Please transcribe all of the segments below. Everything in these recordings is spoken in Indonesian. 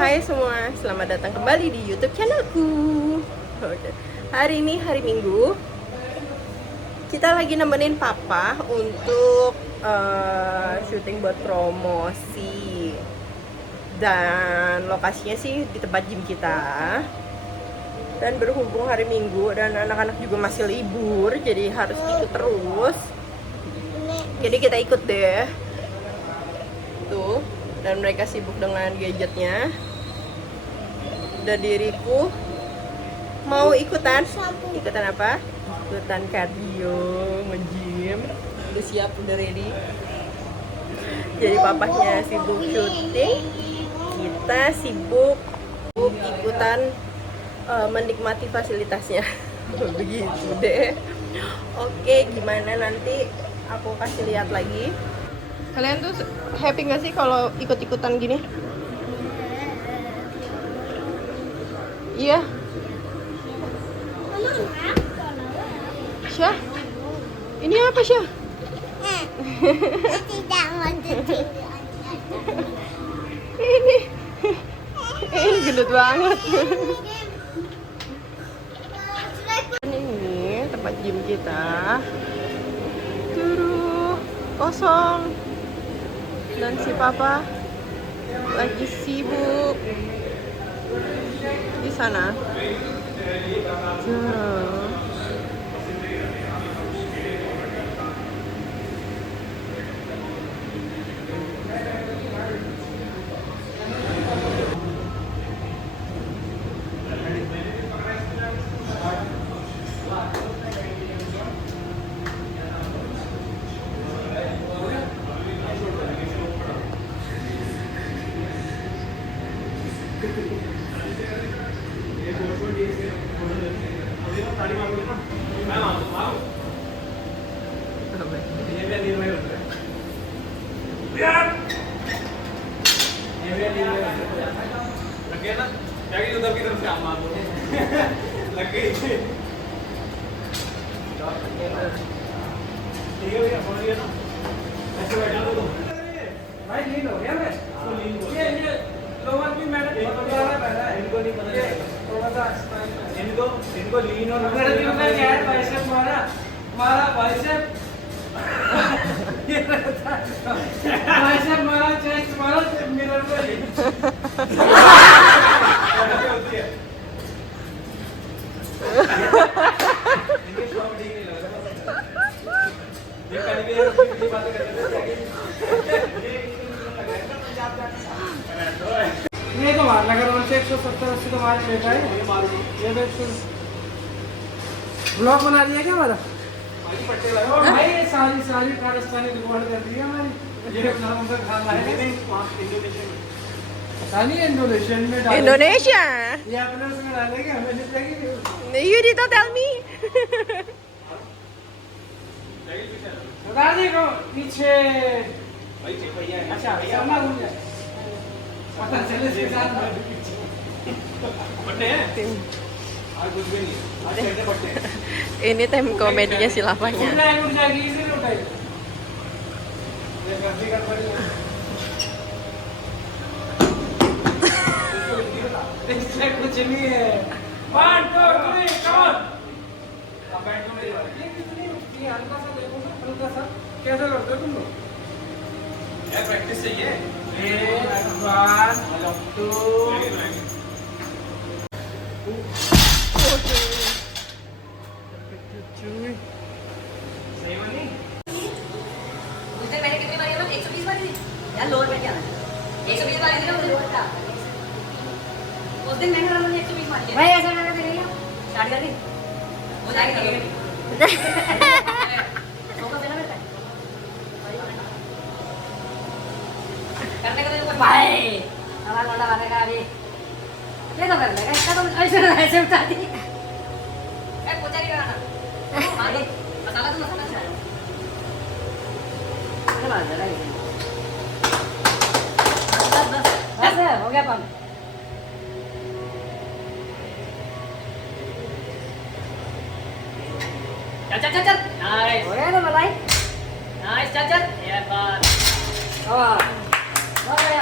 Hai semua, selamat datang kembali di YouTube channelku. Oke. Hari ini hari Minggu. Kita lagi nemenin papa untuk syuting buat promosi. Dan lokasinya sih di tempat gym kita. Dan berhubung hari Minggu dan anak-anak juga masih libur, jadi harus ikut terus. Jadi kita ikut deh. Tuh. Dan mereka sibuk dengan gadgetnya. Dan diriku mau ikutan apa? Ikutan cardio, nge-gym. Udah siap, udah ready. Jadi papahnya sibuk syuting, kita sibuk ikutan menikmati fasilitasnya. Begitu deh. Oke, gimana nanti aku kasih lihat lagi. Kalian tuh happy gak sih kalau ikut-ikutan gini? Iya. Syah? Ini apa Syah? Tidak mau cuci. Ini gendut banget. Ini tempat gym kita. Tuh, kosong. Dan si papa lagi sibuk di sana. इनको लीन और बाइसेप मारा bicep bicep मारा चेस्ट मारा मिरर पे होती है इनके शॉट ठीक नहीं लग रहा ये कहीं भी बातें करते नहीं तो मारना अगर 170-180 तो मार लेता है ये तो ब्लॉग बना दिया क्या हमारा भाई सारी राजस्थानी रिकॉर्ड कर दी है हमारी इंडोनेशियन में Indonesia. ये अपने उसमें डालेंगे हमें जितने You did not tell me. बता देगा पीछे अच्छा सामना घूम जाए पता चले इसके साथ बट्टे हैं आज कुछ भी नहीं आज कैसे बट्टे हैं Ini tim komedinya si Lavanya. उड़ जाएगी इजी उठाई ये गलती कर पड़ी इससे कुछ नहीं है 1 2 3 कम ऑन अब बैंड को मेरी बात ये कितनी उठती है हल्का सा देखो ना हल्का सा कैसे करते हो तुम लोग यार प्रैक्टिस चाहिए 1 2 सही बनी उसने मैंने कितनी बारी 120 बारी दी यार लोअर में क्या 120 बारी दी ना लोअर का उस दिन मैंने रन 120 मारी भाई ऐसा करके दे रही है स्टार्ट कर दी हो जाएगी फोकस देना बेटा करने का तो कोई भाई हमारा गोंडा मारने का अभी ये तो कर लेगा इसका तो ऐसे उठा दी ए पोचा नहीं कराना मार दो मसाला तो मसाला चाहिए अरे मार दे रहा बस हो गया पंप चल नाइस हो गया तो बताई नाइस चल ये बात हो गया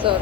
sponsor.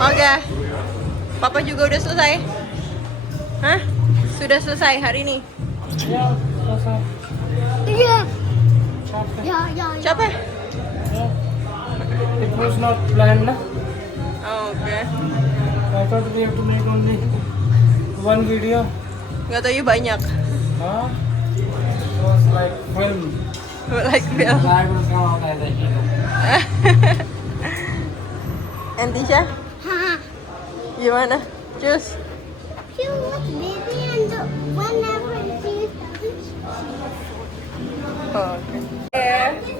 Oke, Papa juga udah selesai. Hah? Sudah selesai hari ini? Ya, selesai. Iya. Capek. Ya. Capek? Ya. It was not planned, na? Oh, oke. I thought we have to make only one video. Nggak tahu ya banyak. Huh? It was like film. Like film. I will come out as a hero. And Tisha, Ha. gimana? Cus? She was baby and whenever she Oke,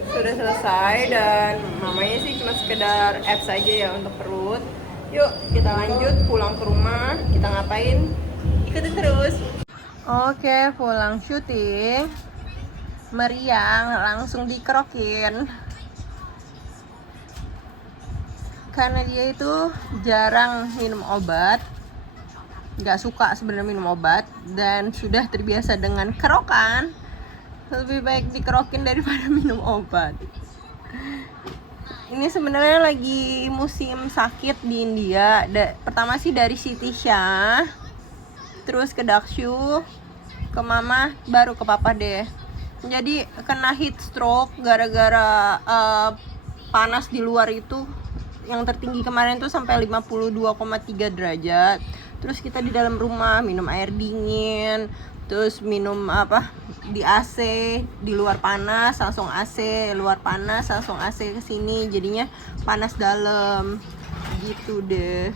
sudah selesai dan mamanya sih cuma sekedar apps aja ya untuk perut. Yuk kita lanjut pulang ke rumah. Kita ngapain? Ikutin terus. Oke, pulang syuting. Meriang langsung dikerokin. Karena dia itu jarang minum obat, nggak suka sebenarnya minum obat dan sudah terbiasa dengan kerokan. Lebih baik dikerokin daripada minum obat. Ini sebenarnya lagi musim sakit di India. Pertama sih dari si Tisha, terus ke Dakshu, ke Mama, baru ke Papa deh. Jadi kena heat stroke gara-gara panas di luar itu. Yang tertinggi kemarin tuh sampai 52,3 derajat. Terus kita di dalam rumah minum air dingin, terus minum di AC, di luar panas langsung AC, luar panas langsung AC ke sini, jadinya panas dalam. Gitu deh.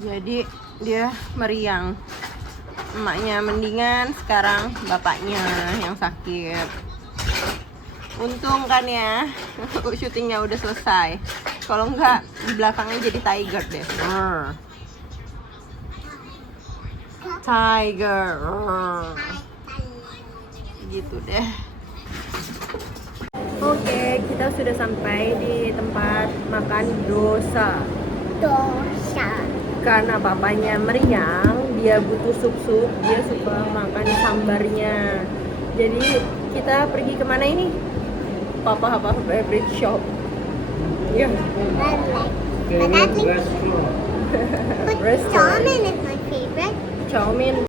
Jadi dia meriang. Emaknya mendingan, sekarang bapaknya yang sakit. Untung kan ya, syutingnya udah selesai. Kalau enggak, di belakangnya jadi tiger deh. Tiger. Gitu deh. Oke, kita sudah sampai di tempat makan dosa. Karena papanya meriang, dia butuh sup-sup, dia suka makan sambarnya. Jadi kita pergi kemana ini? Papa favorite shop. Yeah. But I think Restaurant. Charmin is my favorite. Chowmin.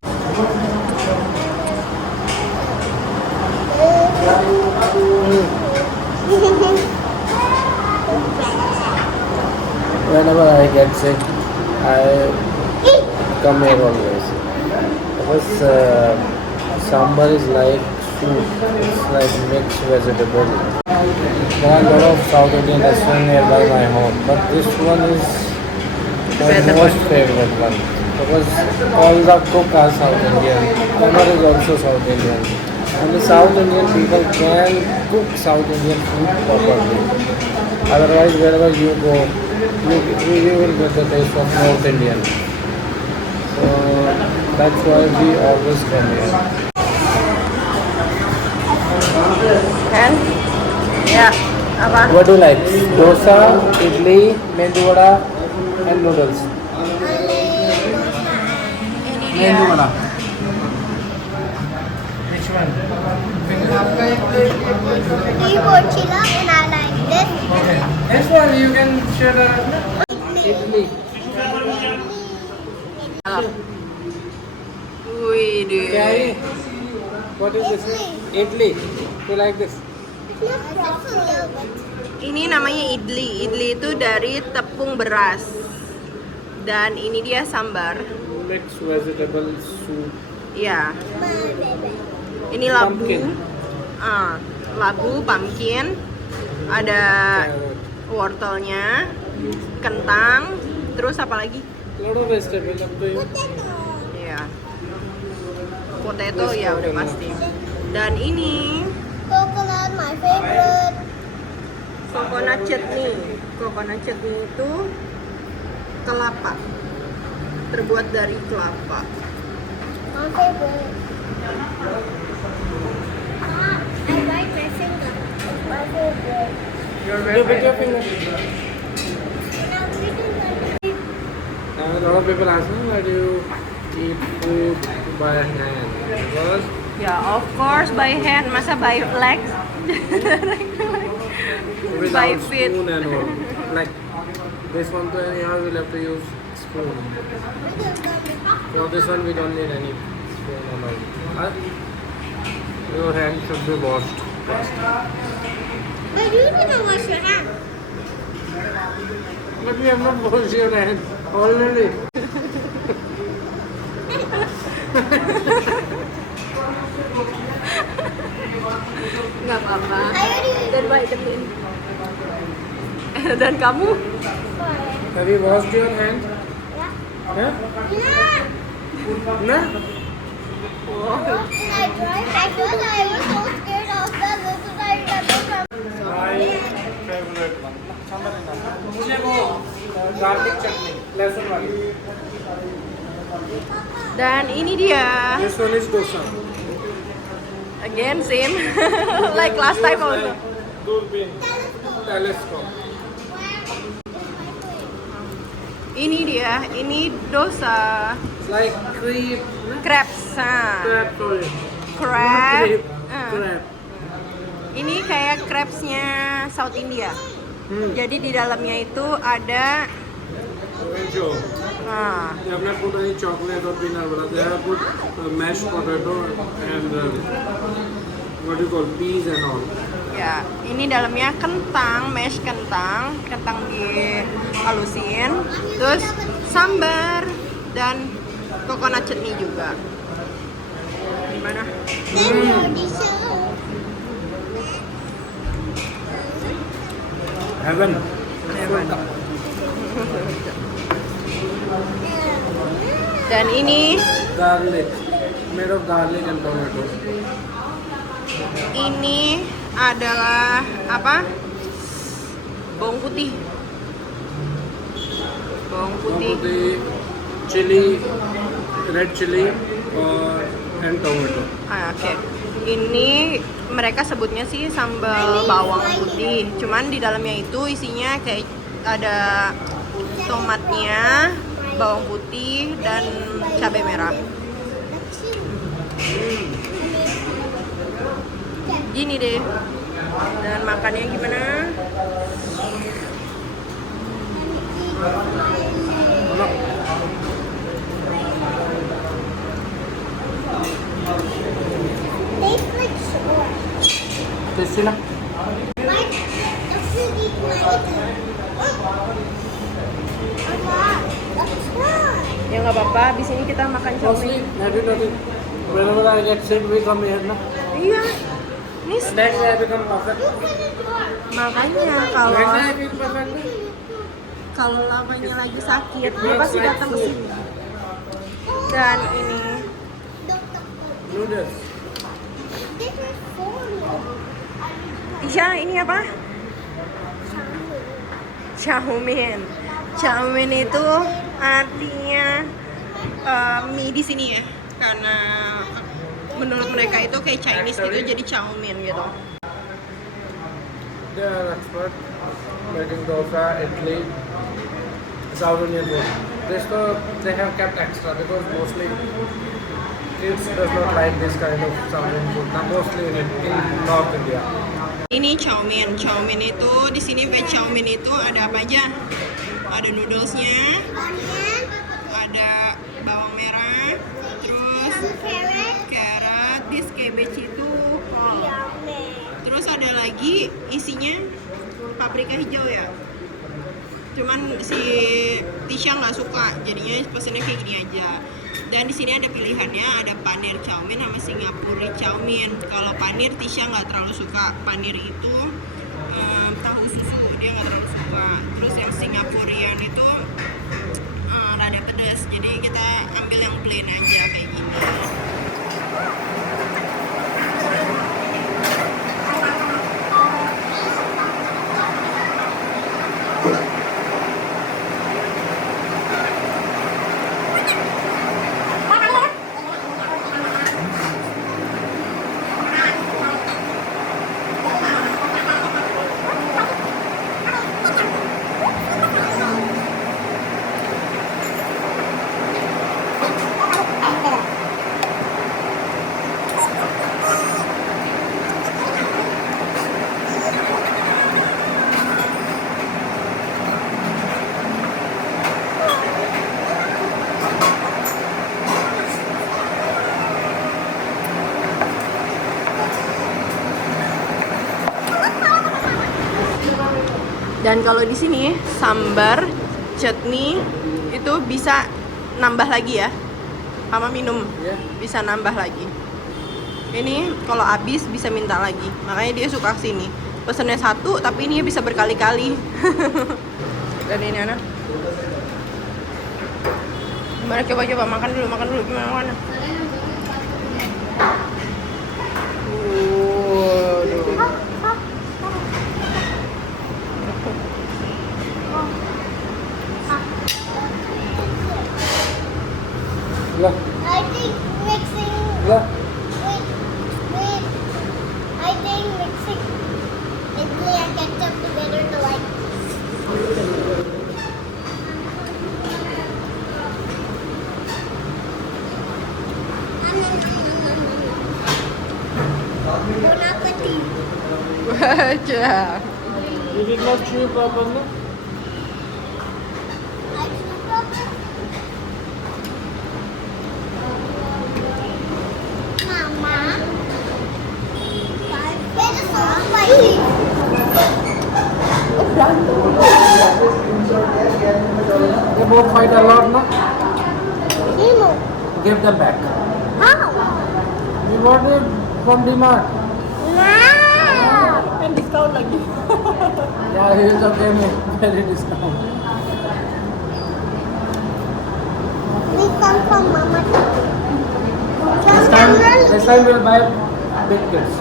Whenever I get sick, I come here always. Because sambar is like soup. It's like mixed vegetable. There are a lot of South Indian restaurants nearby my home, but this one is my most favorite one. Because all the cook are South Indian. Owner is also South Indian. And the South Indian people can cook South Indian food properly. Otherwise, wherever you go, you will get the taste of North Indian. So that's why we always come here. And ya, apa? What do you like? Dosa, idli, mendu vada, and noodles. dia. Which one? He would chill up and I like this. Okay. This one you can share the idli. Wih क्या है? deh. What is this? Idli. You like this? Ini namanya idli. Idli itu dari tepung beras. Dan ini dia sambar. Mixed vegetable soup. Ya. Ini labu. Pumpkin. Labu, pumpkin. Ada Carrot. wortelnya, kentang, terus apa lagi? Lot of vegetable up to you. Iya. Potato ya udah pasti. Dan ini Coconut, my favorite. coconut chutney. Coconut chutney itu kelapa. Terbuat dari kelapa. My favorite. I bite my finger. It's my favorite. You put your finger. Now we do that. A lot of people ask me why do you eat food by hand? Because Ya, of course by hand, masa by legs? By without feet. spoon and all. Like this one, to anyhow we'll have to use spoon. For this one, we don't need any spoon or all. Your hand should be washed first. But you didn't wash your hands. But we have not washed your hand already. Nggak apa-apa. I already Dan vitamin. Dan kamu? Have you washed your hand? Huh? Nah? I tried because I was so scared of the little tiny pepper. My favorite one. मुझे वो garlic chutney, लहसुन वाली. Dan ini dia. This one is dosa. Again, same. Like last time also. Doorbin. Telescope. Ini dia. Ini dosa. Like crepe. Crepes. Crab, sorry. Crab. Crepe. Ah. Crab. Ini kayak crepesnya South India. Jadi di dalamnya itu ada Orange. They have not put any chocolate or peanut butter. They have put mashed potato and what do you call peas and all. ya, ini dalamnya kentang, mash kentang, kentang dihalusin, terus sambar dan coconut chutney juga. Gimana? Then you already show. Heaven. Dan ini Garlic. Made of garlic and tomato. ini adalah apa? Bawang putih. Bawang putih. Putih, chili, red chili, and tomato. Oke. Ini mereka sebutnya sih sambal bawang putih. Cuman di dalamnya itu isinya kayak ada tomatnya, bawang putih dan cabai merah. Gini deh. Dan makannya gimana? Tastes like sugar. Tasty na? Like a fruity tomato. That's not. Ya nggak apa-apa. Abis ini kita makan Mostly, chocolate. have you noticed? Whenever I get sick, we come here, na? Iya. Ini Next day I become perfect. makanya kalau Next day I feel perfect. na? kalau lamanya lagi sakit, dia pasti datang ke sini. Dan ini Noodles. This is for Tisha, ini apa? Chow-mein. Chow-mein itu artinya mie di sini ya, karena menurut mereka itu kayak Chinese gitu, jadi chow-mein gitu. They are expert making dosa, idli, South Indian food. This though they have kept extra because mostly kids does not like this kind of Southern food. Now mostly in North India. Ini chow mein. Chow mein itu di sini veg chow mein itu ada apa aja? Ada noodlesnya, Onion, ada bawang merah, terus some carrot, carrot, this cabbage itu kol. yummy. Terus ada lagi isinya paprika hijau ya. Cuman si Tisha nggak suka, jadinya pesennya kayak gini aja. Dan di sini ada pilihannya, ada panir chow mein sama Singapura chow mein. Kalau panir Tisha nggak terlalu suka. Panir itu tahu susu, dia nggak terlalu suka. Terus yang Singaporean itu rada pedas, jadi kita ambil yang plain aja kayak gini. Dan kalau di sini sambar, chutney itu bisa nambah lagi ya, sama minum bisa nambah lagi. Ini kalau habis bisa minta lagi, makanya dia suka kesini. Pesennya satu, tapi ini bisa berkali-kali. Dan ini anak. Gimana, coba makan dulu gimana makannya? Lah, I think mixing. lah. Wait. I think mixing idli and ketchup together to like. Bon appetit. Baca. You did not chew properly. I chew proper. Mama. That is so spicy. They both fight a lot, no? Kimo. Give them back. How? We bought it from DMart. Wow. Kan diskon lagi. Yeah, he also gave me very discount. We come from Mama. This time we'll buy big kids.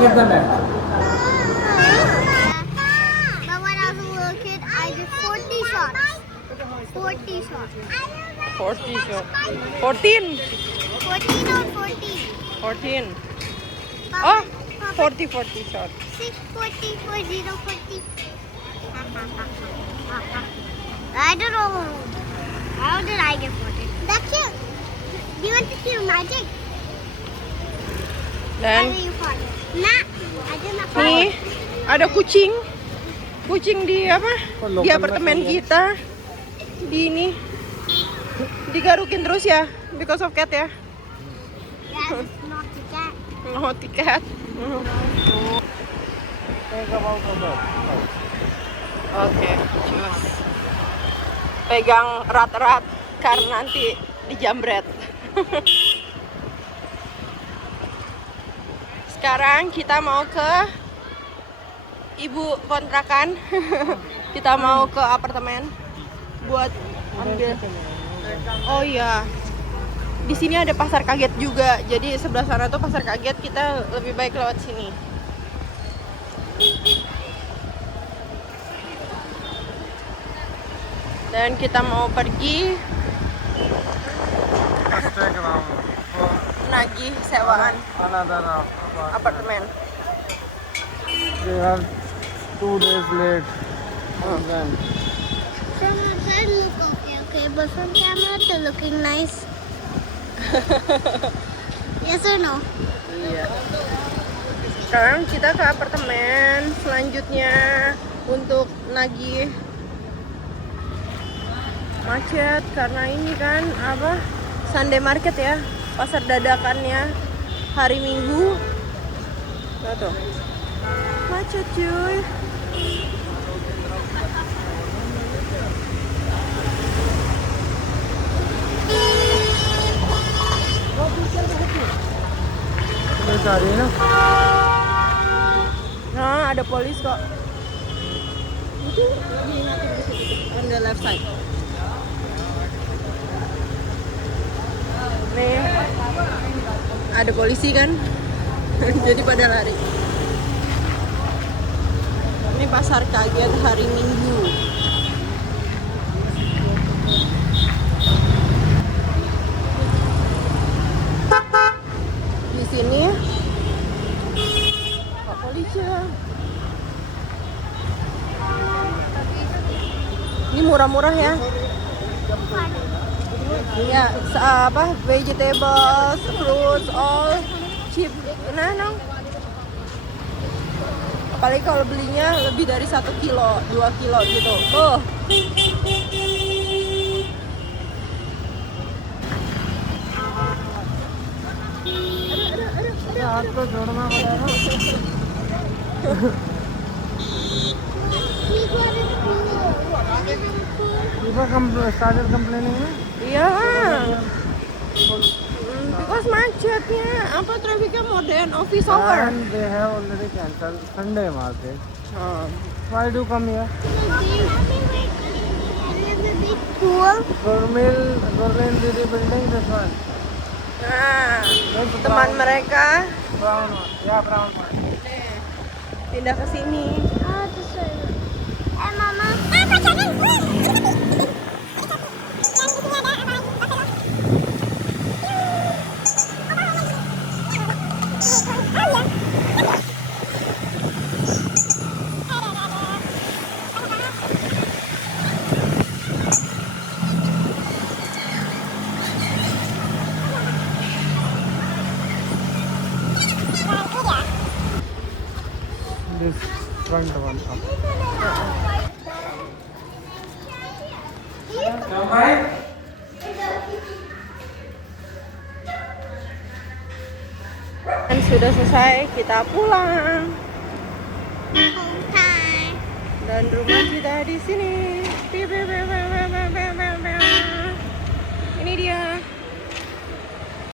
Give them back. But when I was a little kid, I did 40 shots. 40 shots. 40 shot. 14. 14 or 40? 14. Papa, Oh, Papa, 40 shot. 6, 40, 40, 40. I don't know. How did I get 40? That's it. Do you want to see magic? How Dan do you find it? Nah, I did not find nih it. ada kucing. Kucing di apa? Oh, Di local apartemen makan ya. kita. Di ini. Digarukin terus ya, because of cat ya. Yeah, it's not the cat. Oh, tiket. Oke, cus. Pegang erat-erat karena nanti dijambret. Sekarang kita mau ke ibu kontrakan. Kita mau ke apartemen buat ambil. Oh iya. Di sini ada pasar kaget juga. Jadi sebelah sana tuh pasar kaget, kita lebih baik lewat sini. Dan kita mau pergi nagih sewaan Another apartemen. They are 2 days late. And then From outside look okay, but from camera they're looking nice. Yes or no? Iya. Sekarang kita ke apartemen selanjutnya untuk nagih macet karena ini kan apa Sunday market ya, pasar dadakannya hari Minggu. Nah tuh macet cuy. cari na. Nah ada polis kok. Itu on the left side. Nih ada polisi kan. Jadi pada lari. Ini pasar kaget hari Minggu. Di sini Pak polisi. Ini murah-murah ya. Ya, apa vegetables, fruits, all cheap. Nah, no. Apalagi kalau belinya lebih dari 1 kilo, 2 kilo gitu. Oh. आपको छोड़ना पड़ेगा started complaining में Iya. Because macetnya, apa trafiknya modern office hour. and they have already cancelled Sunday market. Oh. Why do come here? Big pool. Gurmil Didi building, this one. Nah, teman mereka Brown one. Yeah, brown one. pindah ke sini. Oh, this one. Mama. This front one up. Dan sudah selesai, kita pulang. Home time. Dan rumah kita di sini. Ini dia.